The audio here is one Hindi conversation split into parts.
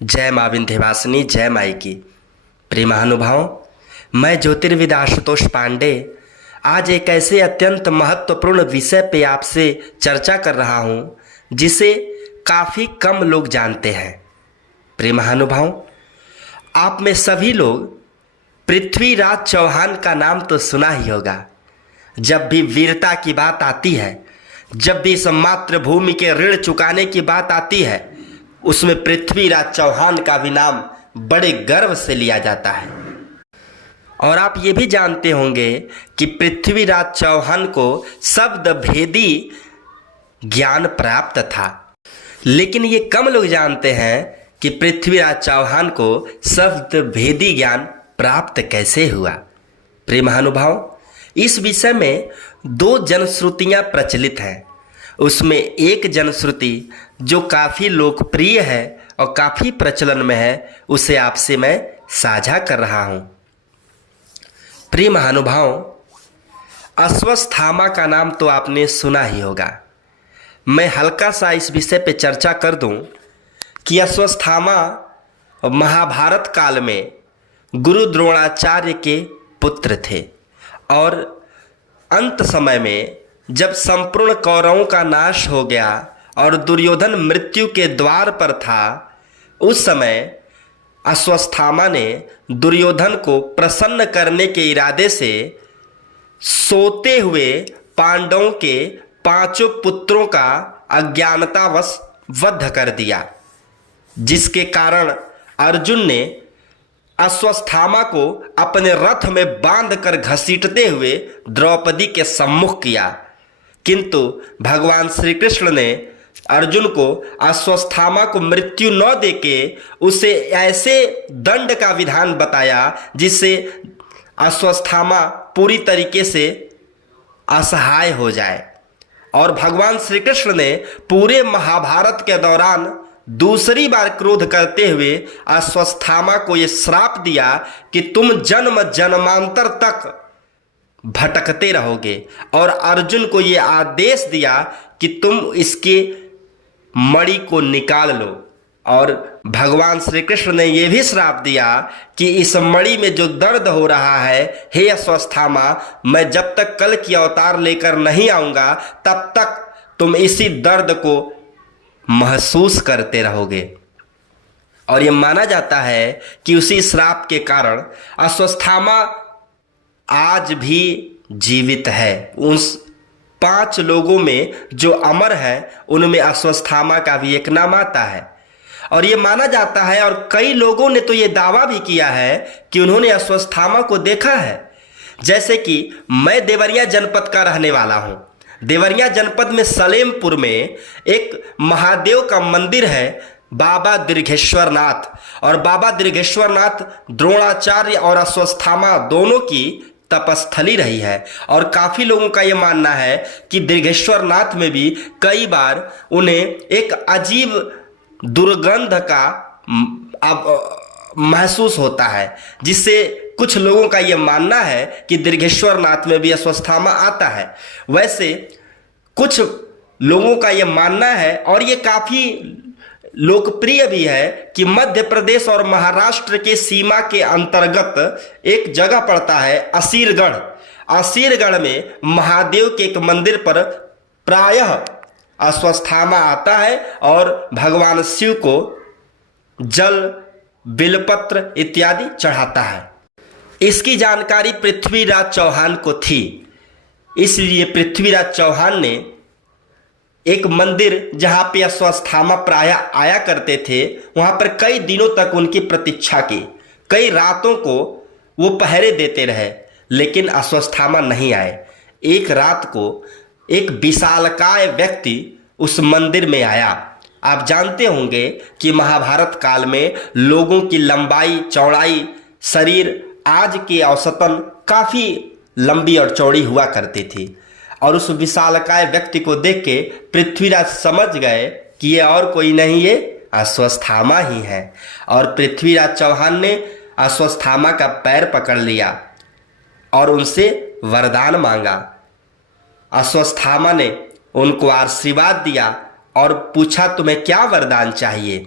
जय माँ विंध्यवासिनी, जय माई की। प्रिय महानुभाव, मैं ज्योतिर्विद आशुतोष पांडे आज एक ऐसे अत्यंत महत्वपूर्ण विषय पे आपसे चर्चा कर रहा हूँ जिसे काफ़ी कम लोग जानते हैं। प्रिय महानुभाव, आप में सभी लोग पृथ्वीराज चौहान का नाम तो सुना ही होगा। जब भी वीरता की बात आती है, जब भी इस मातृभूमि के ऋण चुकाने की बात आती है, उसमें पृथ्वीराज चौहान का भी नाम बड़े गर्व से लिया जाता है। और आप ये भी जानते होंगे कि पृथ्वीराज चौहान को शब्द भेदी ज्ञान प्राप्त था, लेकिन ये कम लोग जानते हैं कि पृथ्वीराज चौहान को शब्द भेदी ज्ञान प्राप्त कैसे हुआ। प्रिय महानुभाव, इस विषय में दो जनश्रुतियाँ प्रचलित हैं। उसमें एक जनश्रुति जो काफ़ी लोकप्रिय है और काफ़ी प्रचलन में है, उसे आपसे मैं साझा कर रहा हूँ। प्रिय महानुभाव, अश्वत्थामा का नाम तो आपने सुना ही होगा। मैं हल्का सा इस विषय पे चर्चा कर दूं कि अश्वत्थामा महाभारत काल में गुरु द्रोणाचार्य के पुत्र थे और अंत समय में जब संपूर्ण कौरवों का नाश हो गया और दुर्योधन मृत्यु के द्वार पर था, उस समय अश्वत्थामा ने दुर्योधन को प्रसन्न करने के इरादे से सोते हुए पांडवों के पांचों पुत्रों का अज्ञानतावश वध कर दिया, जिसके कारण अर्जुन ने अश्वत्थामा को अपने रथ में बांधकर घसीटते हुए द्रौपदी के सम्मुख किया। किंतु भगवान श्री कृष्ण ने अर्जुन को अश्वत्थामा को मृत्यु न देके उसे ऐसे दंड का विधान बताया जिससे अश्वत्थामा पूरी तरीके से असहाय हो जाए। और भगवान श्री कृष्ण ने पूरे महाभारत के दौरान दूसरी बार क्रोध करते हुए अश्वत्थामा को यह श्राप दिया कि तुम जन्म जन्मांतर तक भटकते रहोगे, और अर्जुन को यह आदेश दिया कि तुम इसके मणि को निकाल लो। और भगवान श्री कृष्ण ने यह भी श्राप दिया कि इस मणि में जो दर्द हो रहा है, हे अश्वत्थामा, मैं जब तक कल की अवतार लेकर नहीं आऊंगा तब तक तुम इसी दर्द को महसूस करते रहोगे। और यह माना जाता है कि उसी श्राप के कारण अश्वत्थामा आज भी जीवित है। उस 5 लोगों में जो अमर है उनमें अश्वत्थामा का भी एक नाम आता है। और ये माना जाता है, और कई लोगों ने तो ये दावा भी किया है कि उन्होंने अश्वत्थामा को देखा है। जैसे कि मैं देवरिया जनपद का रहने वाला हूँ। देवरिया जनपद में सलेमपुर में एक महादेव का मंदिर है, बाबा दीर्घेश्वर नाथ। और बाबा दीर्घेश्वर नाथ द्रोणाचार्य और अश्वत्थामा दोनों की तपस्थली रही है। और काफ़ी लोगों का यह मानना है कि दीर्घेश्वर नाथ में भी कई बार उन्हें एक अजीब दुर्गंध का महसूस होता है, जिससे कुछ लोगों का यह मानना है कि दीर्घेश्वर नाथ में भी अश्वत्थामा आता है। वैसे कुछ लोगों का यह मानना है, और ये काफ़ी लोकप्रिय भी है, कि मध्य प्रदेश और महाराष्ट्र के सीमा के अंतर्गत एक जगह पड़ता है असीरगढ़। असीरगढ़ में महादेव के एक मंदिर पर प्रायः अश्वत्थामा आता है और भगवान शिव को जल, बिलपत्र इत्यादि चढ़ाता है। इसकी जानकारी पृथ्वीराज चौहान को थी, इसलिए पृथ्वीराज चौहान ने एक मंदिर जहाँ पे अश्वत्थामा प्रायः आया करते थे, वहाँ पर कई दिनों तक उनकी प्रतीक्षा की। कई रातों को वो पहरे देते रहे, लेकिन अश्वत्थामा नहीं आए। एक रात को एक विशालकाय व्यक्ति उस मंदिर में आया। आप जानते होंगे कि महाभारत काल में लोगों की लंबाई चौड़ाई शरीर आज के औसतन काफ़ी लंबी और चौड़ी हुआ करती थी। और उस विशालकाय व्यक्ति को देख के पृथ्वीराज समझ गए कि ये और कोई नहीं, ये अश्वत्थामा ही है। और पृथ्वीराज चौहान ने अश्वत्थामा का पैर पकड़ लिया और उनसे वरदान मांगा। अश्वत्थामा ने उनको आशीर्वाद दिया और पूछा, तुम्हें क्या वरदान चाहिए।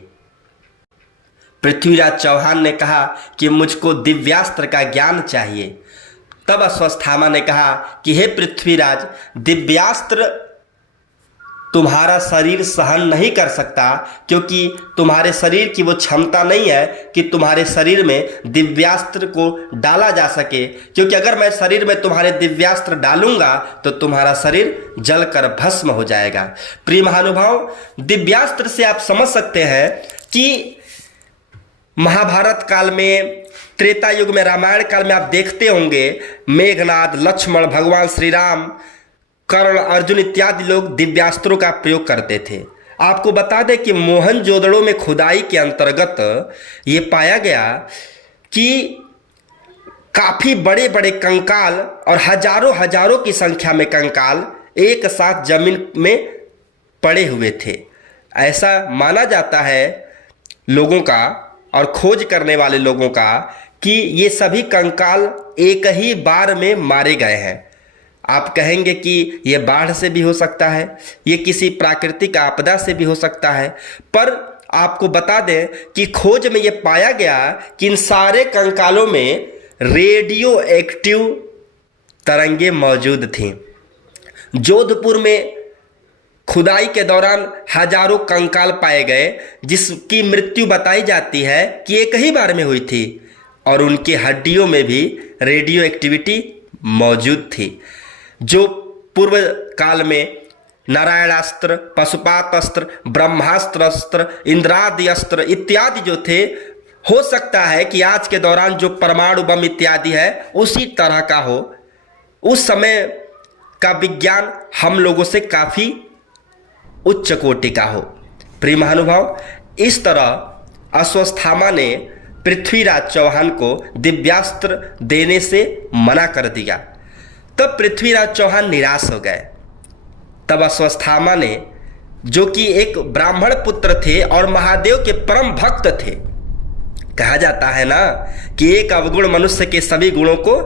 पृथ्वीराज चौहान ने कहा कि मुझको दिव्यास्त्र का ज्ञान चाहिए। तब अश्वत्थामा ने कहा कि हे पृथ्वीराज, दिव्यास्त्र तुम्हारा शरीर सहन नहीं कर सकता, क्योंकि तुम्हारे शरीर की वो क्षमता नहीं है कि तुम्हारे शरीर में दिव्यास्त्र को डाला जा सके, क्योंकि अगर मैं शरीर में तुम्हारे दिव्यास्त्र डालूंगा तो तुम्हारा शरीर जलकर भस्म हो जाएगा। प्रिय महानुभाव, दिव्यास्त्र से आप समझ सकते हैं कि महाभारत काल में, त्रेता युग में, रामायण काल में आप देखते होंगे मेघनाद, लक्ष्मण, भगवान श्री राम, कर्ण, अर्जुन इत्यादि लोग दिव्यास्त्रों का प्रयोग करते थे। आपको बता दें कि मोहनजोदड़ो में खुदाई के अंतर्गत ये पाया गया कि काफ़ी बड़े बड़े कंकाल और हजारों हजारों की संख्या में कंकाल एक साथ जमीन में पड़े हुए थे। ऐसा माना जाता है लोगों का और खोज करने वाले लोगों का कि ये सभी कंकाल एक ही बार में मारे गए हैं। आप कहेंगे कि ये बाढ़ से भी हो सकता है, ये किसी प्राकृतिक आपदा से भी हो सकता है, पर आपको बता दें कि खोज में ये पाया गया कि इन सारे कंकालों में रेडियो एक्टिव तरंगे मौजूद थीं। जोधपुर में खुदाई के दौरान हजारों कंकाल पाए गए, जिसकी मृत्यु बताई जाती है कि एक ही बार में हुई थी, और उनकी हड्डियों में भी रेडियो एक्टिविटी मौजूद थी, जो पूर्व काल में नारायणास्त्र, पशुपात अस्त्र, ब्रह्मास्त्र अस्त्र, इंद्रादि अस्त्र इत्यादि जो थे, हो सकता है कि आज के दौरान जो परमाणु बम इत्यादि है उसी तरह का हो। उस समय का विज्ञान हम लोगों से काफ़ी उच्च कोटि का हो। प्रिय महानुभाव, इस तरह अश्वत्थामा ने पृथ्वीराज चौहान को दिव्यास्त्र देने से मना कर दिया। तब पृथ्वीराज चौहान निराश हो गए। तब अश्वत्थामा ने, जो कि एक ब्राह्मण पुत्र थे और महादेव के परम भक्त थे, कहा जाता है ना कि एक अवगुण मनुष्य के सभी गुणों को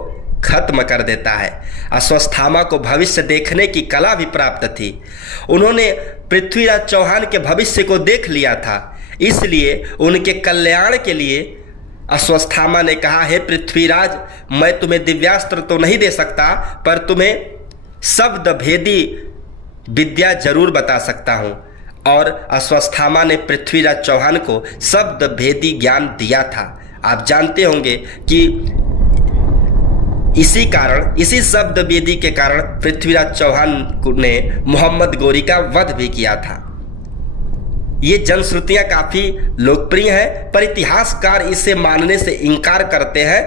खत्म कर देता है। अश्वत्थामा को भविष्य देखने की कला भी प्राप्त थी। उन्होंने पृथ्वीराज चौहान के भविष्य को देख लिया था, इसलिए उनके कल्याण के लिए अश्वत्थामा ने कहा, हे पृथ्वीराज, मैं तुम्हें दिव्यास्त्र तो नहीं दे सकता, पर तुम्हें शब्द भेदी विद्या जरूर बता सकता हूं। और अश्वत्थामा ने पृथ्वीराज चौहान को शब्द भेदी ज्ञान दिया था। आप जानते होंगे कि इसी कारण, इसी शब्द वेदी के कारण पृथ्वीराज चौहान ने मोहम्मद गोरी का वध भी किया था। ये जनश्रुतियां काफ़ी लोकप्रिय हैं, पर इतिहासकार इसे मानने से इनकार करते हैं।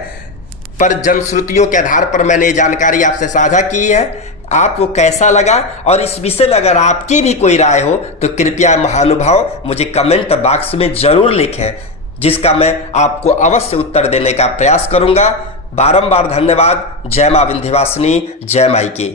पर जनश्रुतियों के आधार पर मैंने ये जानकारी आपसे साझा की है। आपको कैसा लगा, और इस विषय में अगर आपकी भी कोई राय हो तो कृपया महानुभाव मुझे कमेंट बॉक्स में ज़रूर लिखें, जिसका मैं आपको अवश्य उत्तर देने का प्रयास करूंगा। बारंबार धन्यवाद। जय मां विंध्यवासिनी, जय माई की।